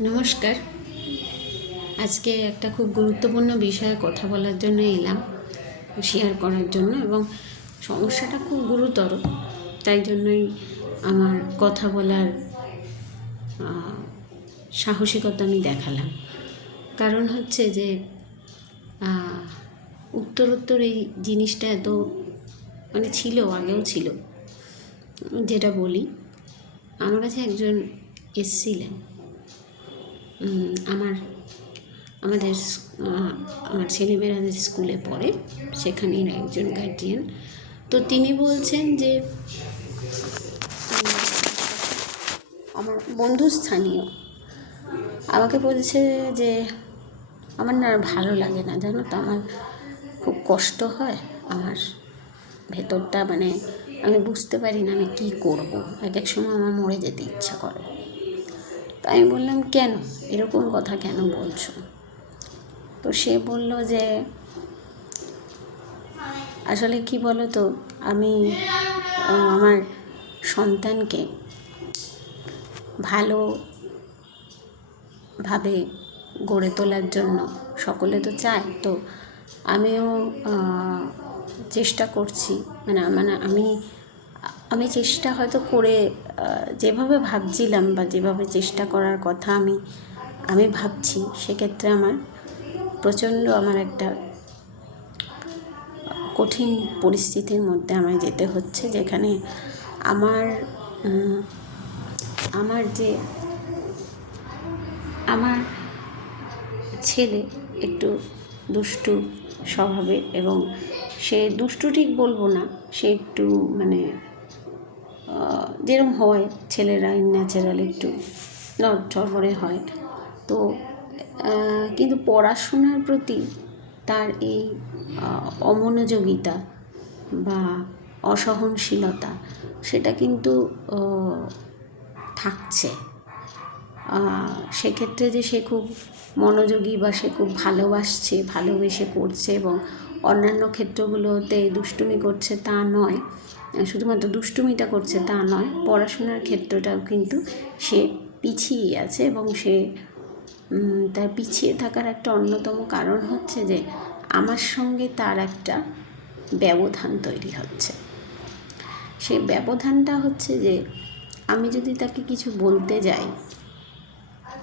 নমস্কার। আজকে একটা খুব গুরুত্বপূর্ণ বিষয়ে কথা বলার জন্য এলাম, শেয়ার করার জন্য, এবং সমস্যাটা খুব গুরুতর, তাই জন্যই আমার কথা বলার সাহসিকতা আমি দেখালাম। কারণ হচ্ছে যে উত্তরোত্তর এই জিনিসটা এত ছিল, আগেও ছিল। যেটা বলি, আমার কাছে একজন এসছিলেন, আমাদের আমার ছেলেমেয়েরাদের স্কুলে পড়ে, সেখানেই একজন গার্জিয়ান। তো তিনি বলছেন যে আমার বন্ধুস্থানীয় আমাকে বলছে যে আমার না ভালো লাগে না, জানো তো, আমার খুব কষ্ট হয়, আমার ভেতরটা আমি বুঝতে পারি না আমি কী করবো, এক এক সময় আমার মরে যেতে ইচ্ছা করে। তো আমি বললাম, কেন এরকম কথা কেন বলছো? তো সে বলল যে আসলে কি বলো তো, আমি আমার সন্তানকে ভালোভাবে গড়ে তোলার জন্য সকলে তো চায়, তো আমিও চেষ্টা করছি, আমি চেষ্টা হয়তো করে যেভাবে ভাবছিলাম বা যেভাবে চেষ্টা করার কথা আমি ভাবছি, সেক্ষেত্রে আমার প্রচণ্ড একটা কঠিন পরিস্থিতির মধ্যে আমায় যেতে হচ্ছে, যেখানে আমার ছেলে একটু দুষ্টু স্বভাবের, এবং সে দুষ্টু ঠিক বলবো না, সে একটু যেরকম হয় ছেলেরা ন্যাচারাল একটু নড়চড় হয়। তো কিন্তু পড়াশোনার প্রতি তার এই অমনোযোগিতা বা অসহনশীলতা, সেটা কিন্তু থাকছে। সেক্ষেত্রে যে সে খুব মনোযোগী বা সে খুব ভালোবেসে করছে এবং অন্যান্য ক্ষেত্রগুলোতে দুষ্টুমি করছে তা নয়, শুধুমাত্র দুষ্টুমিটা করছে তা নয়, পড়াশোনার ক্ষেত্রটাও কিন্তু সে পিছিয়ে আছে, এবং সে তার পিছিয়ে থাকার একটা অন্যতম কারণ হচ্ছে যে আমার সঙ্গে তার একটা ব্যবধান তৈরি হচ্ছে। সেই ব্যবধানটা হচ্ছে যে আমি যদি তাকে কিছু বলতে যাই,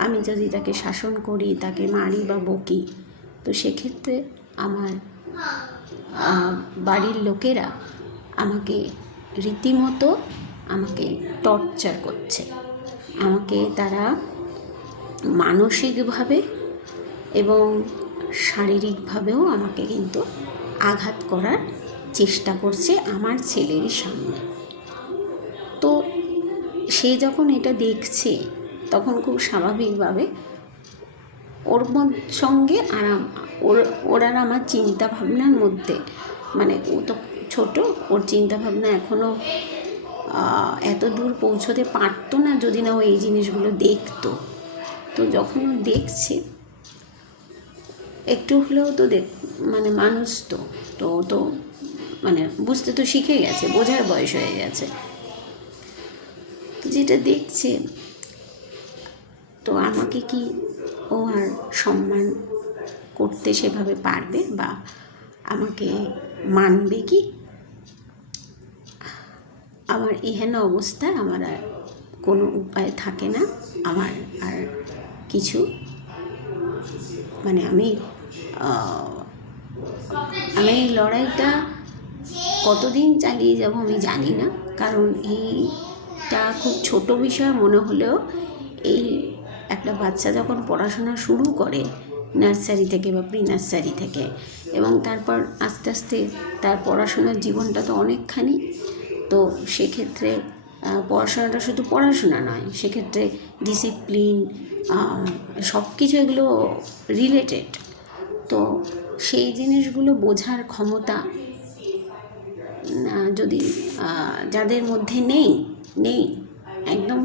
আমি যদি তাকে শাসন করি, তাকে মারি বা বকি, তো সেক্ষেত্রে আমার বাড়ির লোকেরা আমাকে রীতিমতো টর্চার করছে। আমাকে তারা মানসিকভাবে এবং শারীরিকভাবেও আমাকে কিন্তু আঘাত করার চেষ্টা করছে আমার ছেলের সামনে। তো সে যখন এটা দেখছে, তখন খুব স্বাভাবিকভাবে ওর সঙ্গে ওর আর আমার চিন্তাভাবনার মধ্যে, ও তো ছোট, ওর চিন্তাভাবনা এখনও এত দূর পৌঁছতে পারতো না যদি না ও এই জিনিসগুলো দেখতো। তো যখন ও দেখছে, একটু হলেও তো মানুষ তো বুঝতে তো শিখে গেছে, বোঝার বয়স হয়ে গেছে। তো যেটা দেখছে, তো আমাকে কি ও আর সম্মান করতে সেভাবে পারবে বা আমাকে মানবে কি? আমার এহেন অবস্থায় আমার আর কোনো উপায় থাকে না, আমার আর কিছু আমি এই লড়াইটা কতদিন চালিয়ে যাব আমি জানি না, কারণ এইটা খুব ছোট বিষয় মনে হলেও এই একটা বাচ্চা যখন পড়াশোনা শুরু করে নার্সারি থেকে বা প্রি নার্সারি থেকে, এবং তারপর আস্তে আস্তে তার পড়াশোনার জীবনটা তো অনেকখানি, তো সেক্ষেত্রে পড়াশোনাটা শুধু পড়াশোনা নয়, সেক্ষেত্রে ডিসিপ্লিন সব কিছু এগুলো রিলেটেড। তো সেই জিনিসগুলো বোঝার ক্ষমতা যদি যাদের মধ্যে নেই একদম,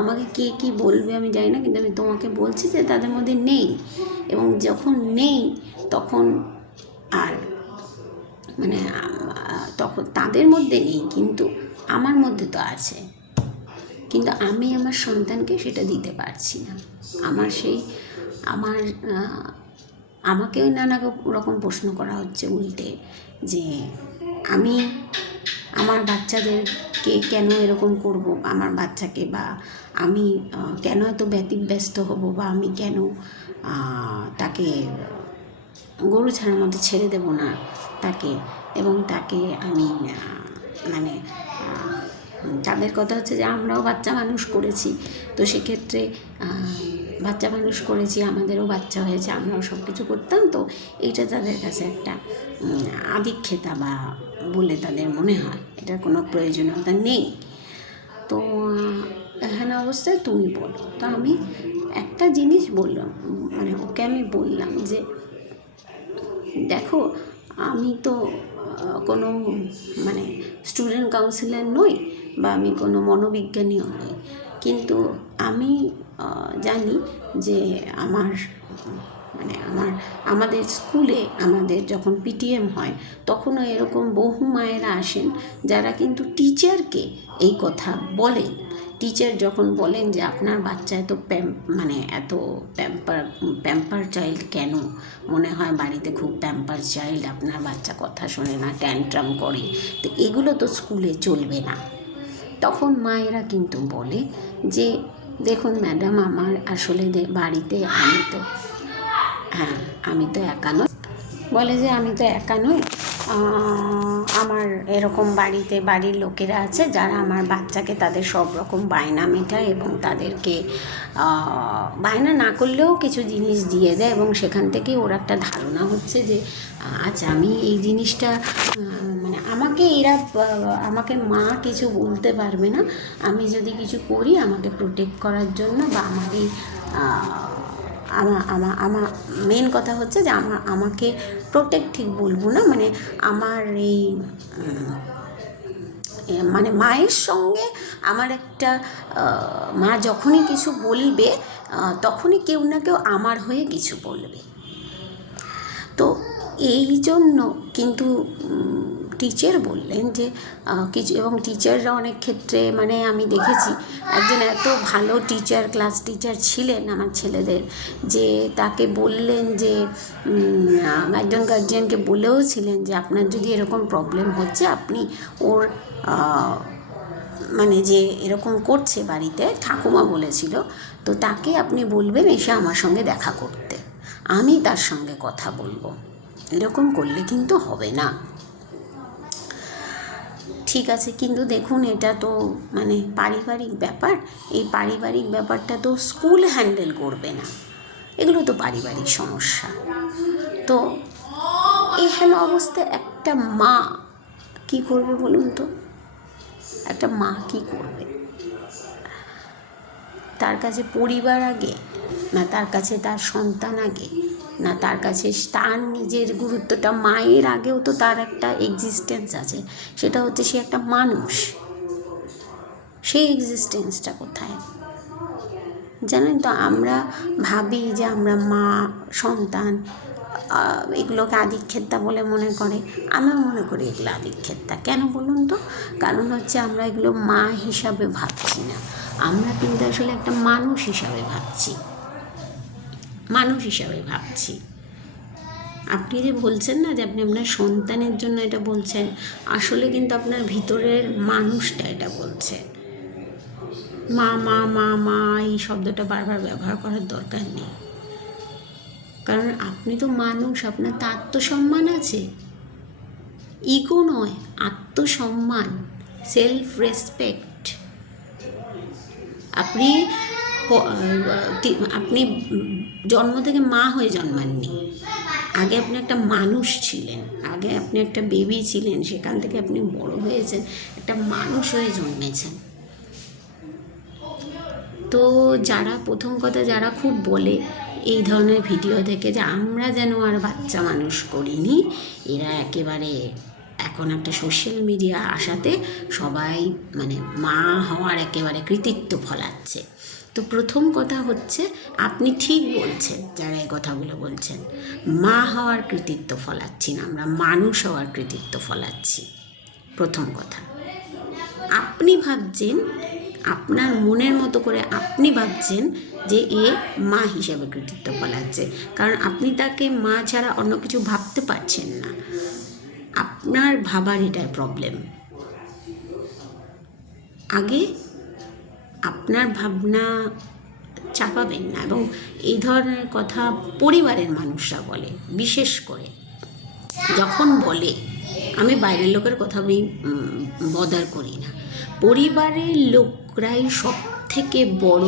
আমাকে কে কী বলবে আমি জানি না, কিন্তু আমি তোমাকে বলছি যে তাদের মধ্যে নেই, এবং যখন নেই তখন আর তখন তাদের মধ্যে নেই, কিন্তু আমার মধ্যে তো আছে। কিন্তু আমি আমার সন্তানকে সেটা দিতে পারছি না। আমার সেই আমার আমাকেও নানা রকম প্রশ্ন করা হচ্ছে উল্টে, যে আমি আমার বাচ্চাদেরকে কেন এরকম করব, আমার বাচ্চাকে, বা আমি কেন এত ব্যতিব্যস্ত হব, বা আমি কেন তাকে গরু ছাড়ার মতো ছেড়ে দেব না তাকে, এবং তাকে আমি মানে তাদের কথা হচ্ছে যে আমরাও বাচ্চা মানুষ করেছি, তো সেক্ষেত্রে বাচ্চা মানুষ করেছি, আমাদেরও বাচ্চা হয়েছে, আমরাও সব কিছু করতাম, তো এইটা তাদের কাছে একটা আধিক্যতা বা বলে তাদের মনে হয়, এটার কোনো প্রয়োজনীয়তা নেই। তো এখানে অবস্থায় তুমি বলো। তো আমি একটা জিনিস বললাম, মানে ওকে আমি বললাম যে দেখো, আমি তো কোনো মানে স্টুডেন্ট কাউন্সিলর নই, বা আমি কোনো মনোবিজ্ঞানীও নই, কিন্তু আমি জানি যে আমাদের স্কুলে আমাদের যখন পিটিএম হয় তখনও এরকম বহু মায়েরা আসেন যারা কিন্তু টিচারকে এই কথা বলেন। টিচার যখন বলেন যে আপনার বাচ্চা এত এত প্যাম্পার চাইল্ড কেন, মনে হয় বাড়িতে খুব প্যাম্পার চাইল্ড, আপনার বাচ্চা কথা শোনে না, ট্যান্ট্রাম করে, তো এগুলো তো স্কুলে চলবে না। তখন মায়েরা কিন্তু বলে যে দেখুন ম্যাডাম, আমার আসলে বাড়িতে আমি তো একা নই, বলে যে আমি তো একা নই, আমার এরকম বাড়ির লোকেরা আছে যারা আমার বাচ্চাকে তাদের সব রকম বায়না মেটায়, এবং তাদেরকে বায়না না করলেও কিছু জিনিস দিয়ে দেয়, এবং সেখান থেকে ওর একটা ধারণা হচ্ছে যে আচ্ছা আমি এই জিনিসটা আমাকে মা কিছু বলতে পারবে না, আমি যদি কিছু করি আমাকে প্রোটেক্ট করার জন্য, বা আমাকে আমার মেন কথা হচ্ছে যে আমাকে প্রোটেক্ট ঠিক বলবো না, আমার এই মায়ের সঙ্গে আমার একটা মা যখনই কিছু বলবে তখনই কেউ না কেউ আমার হয়ে কিছু বলবে। তো এই জন্য কিন্তু টিচার বললেন যে কিছু, এবং টিচাররা অনেক ক্ষেত্রে আমি দেখেছি একজন এত ভালো টিচার, ক্লাস টিচার ছিলেন আমার ছেলেদের, যে তাকে বললেন যে একজন গার্জিয়ানকে বলেও ছিলেন যে আপনার যদি এরকম প্রবলেম হচ্ছে, আপনি ওর যে এরকম করছে বাড়িতে, ঠাকুমা বলেছিল, তো তাকে আপনি বলবেন এসে আমার সঙ্গে দেখা করতে, আমি তার সঙ্গে কথা বলবো, এরকম করলে কিন্তু হবে না। ঠিক আছে, কিন্তু দেখুন এটা তো পারিবারিক ব্যাপার, এই পারিবারিক ব্যাপারটা তো স্কুল হ্যান্ডেল করবে না, এগুলো তো পারিবারিক সমস্যা। তো এখানে অবস্থায় একটা মা কি করবে বলুন তো? একটা মা কি করবে? তার কাছে পরিবার আগে, না তার কাছে তার সন্তান আগে, না তার কাছে তার নিজের গুরুত্বটা? মায়ের আগেও তো তার একটা এক্সিস্টেন্স আছে, সেটা হচ্ছে সে একটা মানুষ। সেই এক্সিস্টেন্সটা কোথায়? জানেন তো, আমরা ভাবি যে আমরা মা সন্তান এগুলোকে আধিক্যতা বলে মনে করে। আমিও মনে করি এগুলো আধিক্যতা। কেন বলুন তো? কারণ হচ্ছে আমরা এগুলো মা হিসাবে ভাবছি না, আমরা কিন্তু আসলে একটা মানুষ হিসাবে ভাবছি। আপনি যে বলছেন না যে আপনি আপনার সন্তানের জন্য এটা বলছেন, আসলে কিন্তু আপনার ভিতরের মানুষটা এটা বলছে। মা মা মা মা এই শব্দটা বারবার ব্যবহার করার দরকার নেই, কারণ আপনি তো মানুষ, আপনার তো আত্মসম্মান আছে, ইগো নয়, আত্মসম্মান, সেলফ রেসপেক্ট। আপনি জন্ম থেকে মা হয়ে জন্মাননি, আগে আপনি একটা মানুষ ছিলেন, আগে আপনি একটা বেবি ছিলেন, সেখান থেকে আপনি বড় হয়েছেন, একটা মানুষ হয়ে জন্মেছেন। তো প্রথম কথা যারা খুব বলে এই ধরনের ভিডিও থেকে যে আমরা যেন আর বাচ্চা মানুষ করিনি, এরা একেবারে এখন একটা সোশ্যাল মিডিয়া আসাতে সবাই মা হওয়ার একেবারে কৃতিত্ব ফলাচ্ছে। তো প্রথম কথা হচ্ছে, আপনি ঠিক বলছেন যারা এই কথাগুলো বলছেন, মা হওয়ার কৃতিত্ব ফলাচ্ছি না, আমরা মানুষ হওয়ার কৃতিত্ব ফলাচ্ছি। প্রথম কথা, আপনি ভাবছেন আপনার মনের মতো করে আপনি ভাবছেন যে এ মা হিসাবে কৃতিত্ব পালাচ্ছে, কারণ আপনি তাকে মা ছাড়া অন্য কিছু ভাবতে পারছেন না। আপনার ভাবার এটাই প্রবলেম। আগে আপনার ভাবনা চাপাবেন না। এবং এই ধরনের কথা পরিবারের মানুষরা বলে, বিশেষ করে যখন বলে, আমি বাইরের লোকের কথা আমি বদার করি না, পরিবারের লোকরাই সব থেকে বড়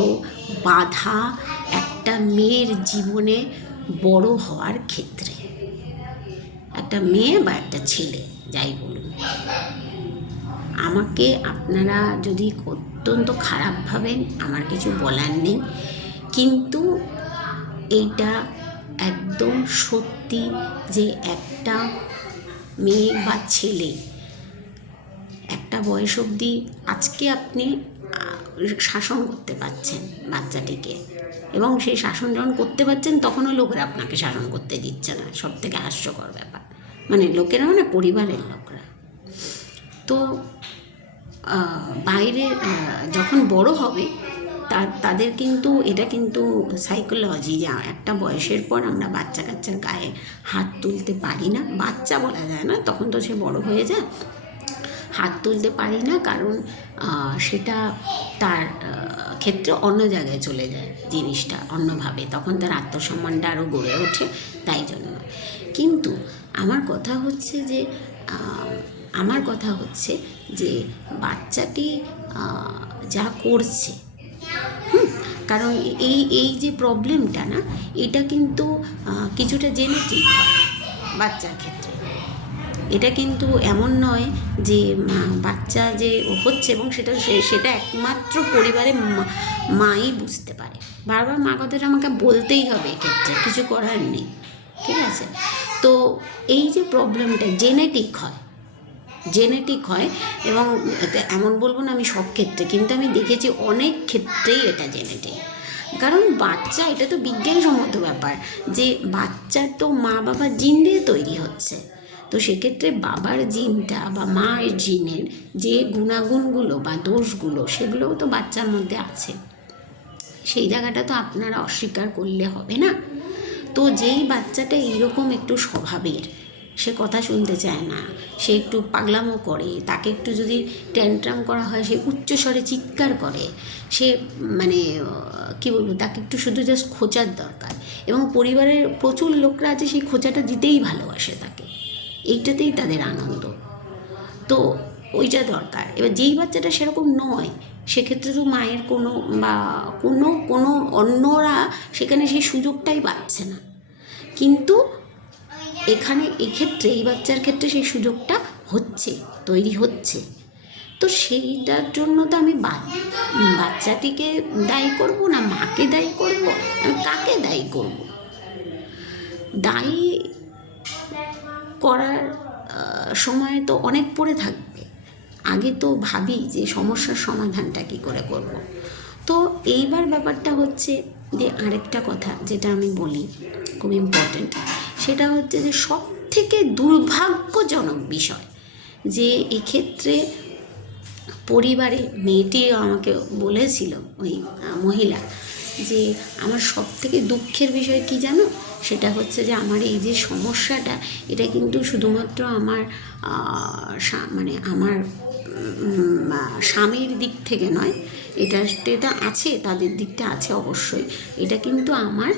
বাধা একটা মেয়ের জীবনে বড় হওয়ার ক্ষেত্রে। একটা মেয়ে বা একটা ছেলে যাই বলুন, আমাকে আপনারা যদি অত্যন্ত খারাপ ভাবেন আমার কিছু বলার নেই, কিন্তু এইটা একদম সত্যি যে একটা মেয়ে বা ছেলে একটা বয়স অবধি আজকে আপনি শাসন করতে পারছেন বাচ্চাটিকে, এবং সেই শাসন যখন করতে পারছেন তখনও লোকেরা আপনাকে শাসন করতে দিচ্ছে না। সব থেকে হাস্যকর ব্যাপার, মানে লোকেরা মানে পরিবারের লোকরা। তো বাইরে যখন বড় হবে তাদের কিন্তু এটা কিন্তু সাইকোলজি, যে একটা বয়সের পর আমরা বাচ্চা কাচ্চার গায়ে হাত তুলতে পারি না। বাচ্চা বলা যায় না, তখন তো সে বড় হয়ে যায়, হাত তুলতে পারি না, কারণ সেটা তার ক্ষেত্রে অন্য জায়গায় চলে যায়, জিনিসটা অন্যভাবে, তখন তার আত্মসম্মানটা আরও গড়ে ওঠে, তাই জন্য। কিন্তু আমার কথা হচ্ছে যে বাচ্চাটি যা করছে, কারণ এই যে প্রবলেমটা না, এটা কিন্তু কিছুটা জেনেটিক হয় বাচ্চার ক্ষেত্রে। এটা কিন্তু এমন নয় যে বাচ্চা যে হচ্ছে, এবং সেটা একমাত্র পরিবারে মাই বুঝতে পারে। বারবার মা কথাটা আমাকে বলতেই হবে, এক্ষেত্রে কিছু করার নেই, ঠিক আছে? তো এই যে প্রবলেমটা জেনেটিক হয়, এবং এমন বলবো না আমি সব ক্ষেত্রে, কিন্তু আমি দেখেছি অনেক ক্ষেত্রেই এটা জেনেটিক। কারণ বাচ্চা, এটা তো বিজ্ঞানসম্মত ব্যাপার যে বাচ্চা তো মা বাবার জিন দিয়ে তৈরি হচ্ছে। তো সেক্ষেত্রে বাবার জিনটা বা মায়ের জিনের যে গুণাগুণগুলো বা দোষগুলো, সেগুলোও তো বাচ্চার মধ্যে আছে। সেই জায়গাটা তো আপনারা অস্বীকার করলে হবে না। তো যেই বাচ্চাটা এইরকম একটু স্বভাবের, সে কথা শুনতে চায় না, সে একটু পাগলামো করে, তাকে একটু যদি ট্যান্ট্রাম করা হয় সে উচ্চস্বরে চিৎকার করে, সে মানে কী বলবো, তাকে একটু শুধু জাস্ট খোঁচার দরকার, এবং পরিবারের প্রচুর লোকরা আছে সেই খোঁচাটা দিতেই ভালোবাসে তাকে, এইটাতেই তাদের আনন্দ, তো ওইটা দরকার। এবার যেই বাচ্চাটা সেরকম নয়, সেক্ষেত্রে তো মায়ের কোনো অন্যরা সেখানে সেই সুযোগটাই পাচ্ছে না। কিন্তু এক্ষেত্রে এই বাচ্চার ক্ষেত্রে সেই সুযোগটা তৈরি হচ্ছে। তো সেইটার জন্য তো আমি বাচ্চাটিকে দায়ী করব না, মাকে দায়ী করব, আমি কাকে দায়ী করব? দায়ী করার সময় তো অনেক পড়ে থাকবে। আগে তো ভাবি যে সমস্যার সমাধানটা কী করে করব। তো এইবার ব্যাপারটা হচ্ছে যে আরেকটা কথা যেটা আমি বলি খুব ইম্পর্টেন্ট, সেটা হচ্ছে যে সব থেকে দুর্ভাগ্যজনক বিষয় যে এক্ষেত্রে পরিবারে, মেয়েটি আমাকে বলেছিল ওই মহিলা, যে আমার সব থেকে দুঃখের বিষয় কি জানো, সেটা হচ্ছে যে আমার এই যে সমস্যাটা, এটা কিন্তু শুধুমাত্র আমার আমার স্বামীর দিক থেকে নয়, এটা আছে, তাদের দিকটা আছে অবশ্যই, এটা কিন্তু আমার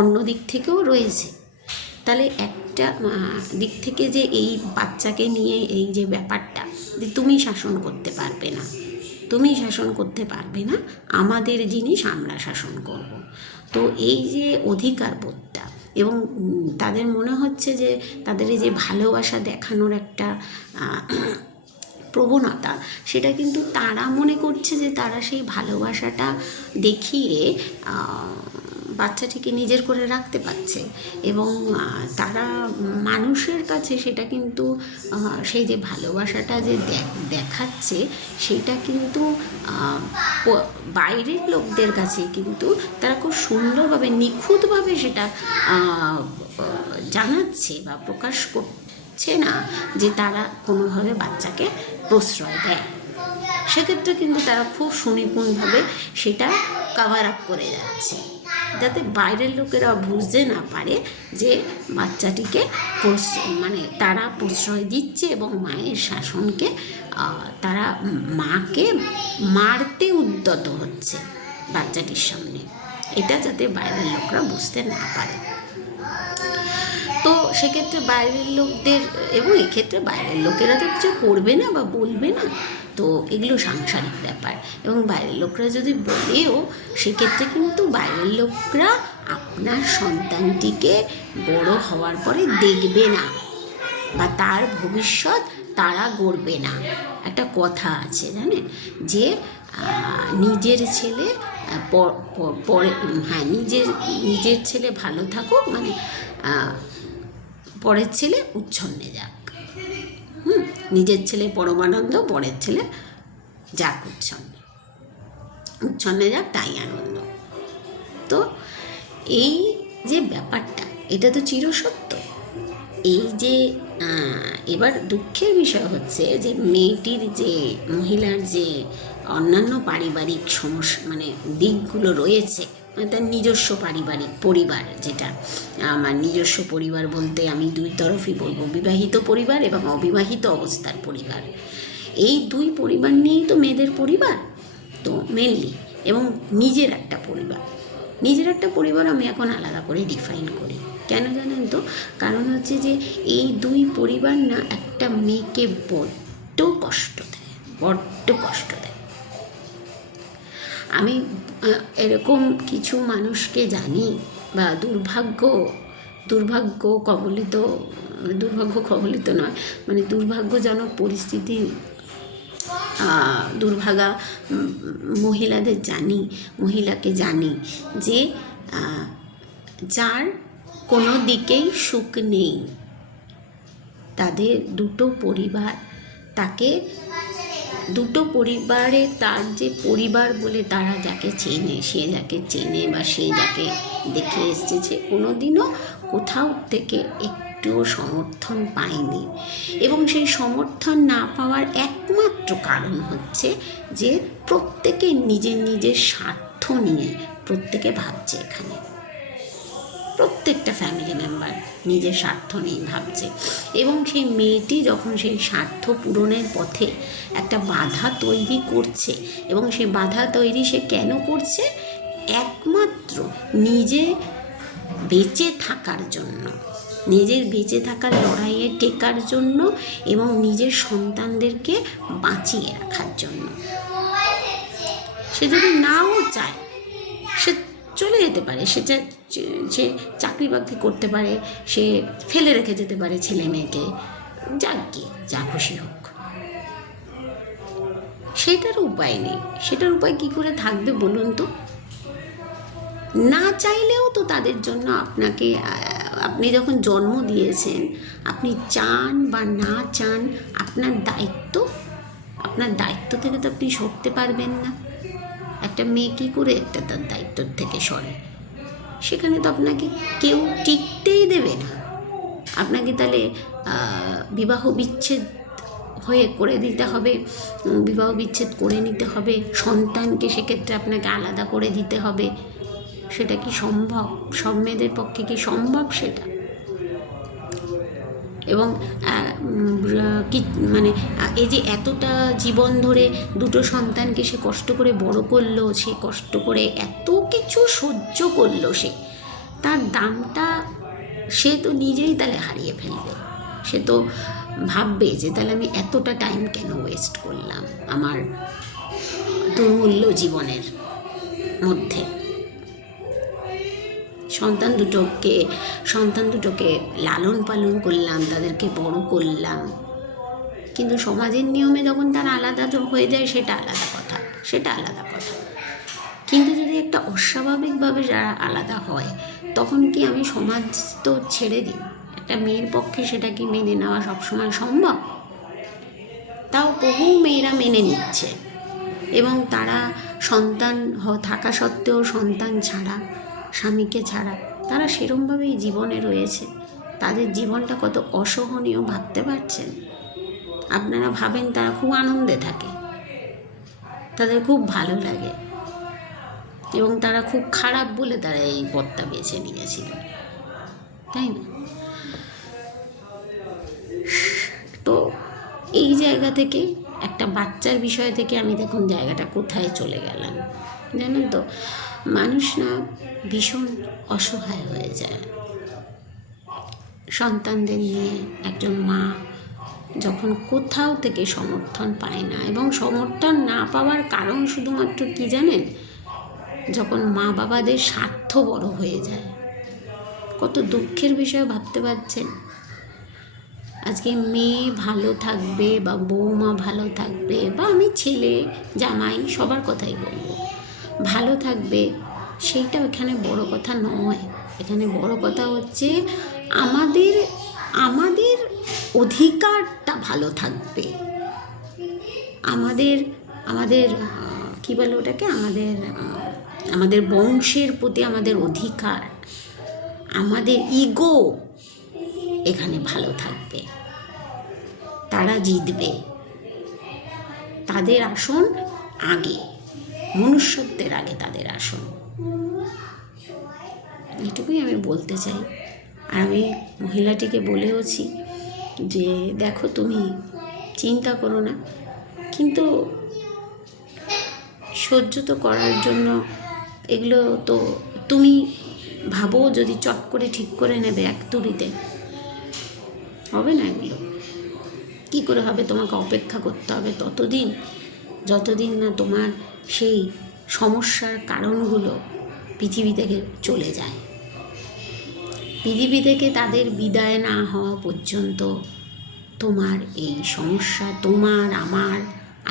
অন্য দিক থেকেও রয়েছে। তাহলে একটা দিক থেকে যে এই বাচ্চাকে নিয়ে এই যে ব্যাপারটা, যে তুমি শাসন করতে পারবে না, আমাদের জিনিস আমরা শাসন করব। তো এই যে অধিকার বোধটা, এবং তাদের মনে হচ্ছে যে তাদের এই যে ভালোবাসা দেখানোর একটা প্রবণতা, সেটা কিন্তু তারা মনে করছে যে তারা সেই ভালোবাসাটা দেখিয়ে বাচ্চাটিকে নিজের করে রাখতে পারছে, এবং তারা মানুষের কাছে সেটা কিন্তু সেই যে ভালোবাসাটা যে দেখাচ্ছে, সেটা কিন্তু বাইরের লোকদের কাছে কিন্তু তারা খুব সুন্দরভাবে, নিখুঁতভাবে সেটা জানাচ্ছে বা প্রকাশ করছে না যে তারা কোনোভাবে বাচ্চাকে প্রশ্রয় দেয়। সেক্ষেত্রে কিন্তু তারা খুব সুনিপুণভাবে সেটা কভার আপ করে যাচ্ছে, যাতে বাইরের লোকেরা বুঝতে না পারে যে বাচ্চাটিকে মানে তারা প্রশ্রয় দিচ্ছে এবং মায়ের শাসনকে তারা মাকে মারতে উদ্যত হচ্ছে বাচ্চাটির সামনে, এটা যাতে বাইরের লোকরা বুঝতে না পারে। তো সেক্ষেত্রে বাইরের লোকদের, এবং এক্ষেত্রে বাইরের লোকেরা তো কিছু করবে না বা বলবে না, তো এগুলো সাংসারিক ব্যাপার। এবং বাইরের লোকরা যদি বলেও, সেক্ষেত্রে কিন্তু বাইরের লোকরা আপনার সন্তানটিকে বড় হওয়ার পরে দেখবে না বা তার ভবিষ্যৎ তারা গড়বে না। একটা কথা আছে জানেন, যে নিজের ছেলে পরে, হ্যাঁ, নিজের ছেলে ভালো থাকুক, মানে পরের ছেলে উচ্ছন্নে যাক। নিজের ছেলে পরমানন্দ, পরের ছেলে যাক উচ্ছন্নে যাক, তাই আনন্দ। তো এই যে ব্যাপারটা, এটা তো চিরসত্য। এই যে এবার দুঃখের বিষয় হচ্ছে যে মেয়েটির, যে মহিলার যে অন্যান্য পারিবারিক সমস্যা, মানে দিকগুলো রয়েছে, তার নিজস্ব পারিবারিক পরিবার, যেটা আমার নিজস্ব পরিবার বলতে আমি দুই তরফই বলবো, বিবাহিত পরিবার এবং অবিবাহিত অবস্থার পরিবার। এই দুই পরিবার নিয়েই তো মেয়েদের পরিবার তো মেনলি, এবং নিজের একটা পরিবার আমি এখন আলাদা করে ডিফাইন করি। কেন জানেন তো? কারণ হচ্ছে যে এই দুই পরিবার না একটা মেয়েকে বড্ড কষ্ট দেয়। আমি এরকম কিছু মানুষকে জানি, বা দুর্ভাগ্য কবলিত নয়, মানে দুর্ভাগ্যজনক পরিস্থিতি, দুর্ভাগা মহিলাকে জানি, যে যার কোনো দিকেই সুখ নেই, তাদের দুটো পরিবারে তার যে পরিবার বলে তারা যাকে চেনে বা সে যাকে দেখে এসেছে, কোনোদিনও কোথাও থেকে একটুও সমর্থন পায়নি। এবং সেই সমর্থন না পাওয়ার একমাত্র কারণ হচ্ছে যে প্রত্যেকে নিজের স্বার্থ নিয়ে প্রত্যেকে ভাবছে। এখানে প্রত্যেকটা ফ্যামিলি মেম্বার নিজের স্বার্থ নিয়ে ভাবছে, এবং সেই মেয়েটি যখন সেই স্বার্থ পূরণের পথে একটা বাধা তৈরি করছে, এবং সেই বাধা তৈরি সে কেন করছে? একমাত্র নিজের বেঁচে থাকার লড়াইয়ে টেকার জন্য, এবং নিজের সন্তানদেরকে বাঁচিয়ে রাখার জন্য। সে যদি নাও চায়, সে চলে যেতে পারে, সে চাকরি বাকরি করতে পারে, সে ফেলে রেখে যেতে পারে ছেলে মেয়েকে, যা খুশি হোক। সেটার উপায় নেই। সেটার উপায় কি করে থাকবে বলুন তো? না চাইলেও তো তাদের জন্য আপনি যখন জন্ম দিয়েছেন, আপনি চান বা না চান, আপনার দায়িত্ব থেকে তো আপনি সরতে পারবেন না। একটা মেয়ে কী করে তার দায়িত্ব থেকে সরে? সেখানে তো আপনাকে কেউ টিকতেই দেবে না। আপনাকে তাহলে বিবাহ বিচ্ছেদ করে নিতে হবে, সন্তানকে সেক্ষেত্রে আপনাকে আলাদা করে দিতে হবে। সেটা কি সম্ভব? সব মেয়েদের পক্ষে কি সম্ভব সেটা? এবং মানে এই যে এতটা জীবন ধরে দুটো সন্তানকে সে কষ্ট করে বড় করলো, সে কষ্ট করে এত কিছু সহ্য করলো, তার দামটা সে তো নিজেই তাহলে হারিয়ে ফেলবে। সে তো ভাববে যে তাহলে আমি এতটা টাইম কেন ওয়েস্ট করলাম আমার দুর্মূল্য জীবনের মধ্যে। সন্তান দুটোকে লালন পালন করলাম, তাদেরকে বড় করলাম, কিন্তু সমাজের নিয়মে যখন তারা আলাদা হয়ে যায়, সেটা আলাদা কথা। কিন্তু যদি একটা অস্বাভাবিকভাবে যারা আলাদা হয়, তখন কি আমি সমাজ তো ছেড়ে দিই, একটা মেয়ের পক্ষে সেটা কি মেনে নেওয়া সবসময় সম্ভব? তাও বহু মেয়েরা মেনে নিচ্ছে, এবং তারা সন্তান থাকা সত্ত্বেও সন্তান ছাড়া, স্বামীকে ছাড়া তারা সেরমভাবেই জীবনে রয়েছে। তাদের জীবনটা কত অসহনীয় ভাবতে পারছেন? আপনারা ভাবেন তারা খুব আনন্দে থাকে, তাদের খুব ভালো লাগে এবং তারা খুব খারাপ বলে তারা এই পথটা বেছে নিয়েছিল, তাই না? তো এই জায়গা থেকে একটা বাচ্চার বিষয় থেকে আমি দেখুন জায়গাটা কোথায় চলে গেলাম জানেন তো। মানুষ না ভীষণ অসহায় হয়ে যায় সন্তানদের নিয়ে। একজন মা যখন কোথাও থেকে সমর্থন পায় না, এবং সমর্থন না পাওয়ার কারণ শুধুমাত্র কি জানেন, যখন মা বাবাদের স্বার্থ বড় হয়ে যায়। কত দুঃখের বিষয় ভাবতে পারছেন? আজকে মেয়ে ভালো থাকবে বা বৌমা ভালো থাকবে, বা আমি ছেলে জামাই সবার কথাই বলবো, ভালো থাকবে, সেইটা এখানে বড় কথা নয়। এখানে বড় কথা হচ্ছে আমাদের আমাদের অধিকারটা ভালো থাকবে, আমাদের আমাদের কী বলে ওটাকে, আমাদের বংশের প্রতি আমাদের অধিকার, আমাদের ইগো এখানে ভালো থাকবে। তারা জিতবে, তাদের আসন আগে, মনুষ্যত্বের আগে তাদের আসন। এটুকুই আমি বলতে চাই। আর আমি মহিলাটিকে বলেওছি যে দেখো, তুমি চিন্তা করো না, কিন্তু সহ্য তো করার জন্য এগুলো তো তুমি ভাবো যদি চট করে ঠিক করে নেবে এক তুড়িতে, হবে না। এগুলো কী করে হবে? তোমাকে অপেক্ষা করতে হবে ততদিন, যতদিন না তোমার সেই সমস্যার কারণগুলো পৃথিবী থেকে চলে যায়। পৃথিবী থেকে তাদের বিদায় না হওয়া পর্যন্ত তোমার এই সমস্যা, তোমার আমার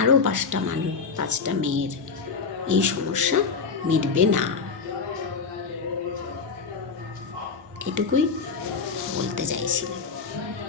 আরও 5টা মেয়ের এই সমস্যা মিটবে না। এটুকুই বলতে চাইছিলাম।